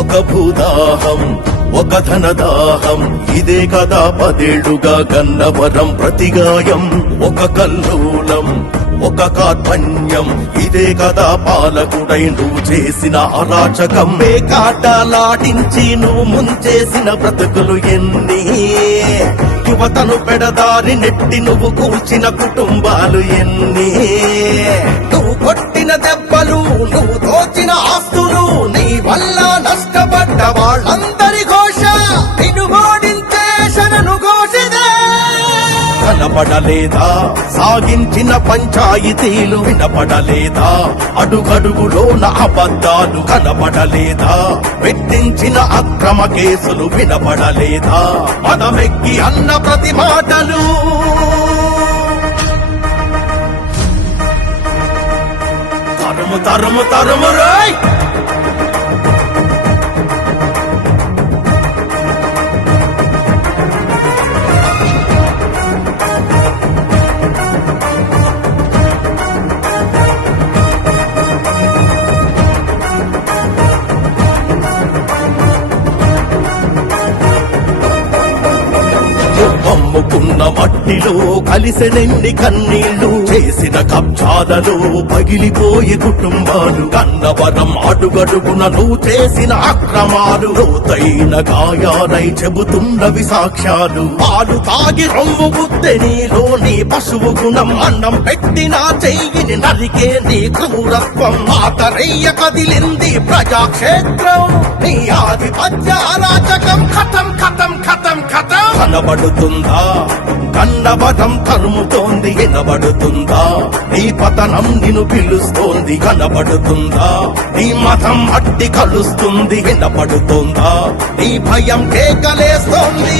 ఒక భూదాహం ఒక ధనదాహం ఇదే కదా పదేళ్లుగా గన్నవరం ప్రతిగాయం ఒక కల్లోలం ఒక కార్పణ్యం ఇదే కదా పాలకుడై నువ్వు చేసిన అరాచకం కాటలాడించి నువ్వు ముంచేసిన బ్రతుకులు ఎన్ని యువతను పెడదారి నెట్టి నువ్వు కూల్చిన కుటుంబాలు ఎన్ని నువ్వు కొట్టిన దెబ్బలు నువ్వు దోచిన ఆస్తులు నీ వల్ల నష్టపడ్డ వాళ్ళందరి ఘోష నిన్ను ఓడించే శరణు ఘోషిదే కనపడలేదా సాగించిన పంచాయతీలు వినపడలేదా అడుగడుగులోన అబద్ధాలు కనపడలేదా పెట్టించిన అక్రమ కేసులు వినపడలేదా మనమెక్కి అన్న ప్రతి మాటలు తరుము తరుము తరుము రాయ్ అమ్ముకున్న మట్టిలో కలిసెనెన్ని కన్నీళ్లు చేసిన కబ్జాలలో పగిలిపోయే కుటుంబాలు గన్నవరం అడుగడుగున నువ్వు చేసిన అక్రమాలు లోతైన గాయాలై చెబుతున్నవి సాక్ష్యాలు పాలు తాగి రొమ్ము గుద్దే నీలోని పశువు గుణం అన్నం పెట్టిన చెయ్యిని నరికే నీ క్రూరత్వం ఆతరయ్య కదిలింది ప్రజాక్షేత్రం నీ ఆధిపత్య అరాచకం ఖతం ఖతం ఖతం ఖతం కనబడుతుందా కన్నవరం తరుముతోంది వినబడుతుందా నీ పతనం నిన్ను పిలుస్తోంది కనబడుతుందా నీ మతం అట్టి కలుస్తుంది వినపడుతుందా నీ భయం కేకలేస్తోంది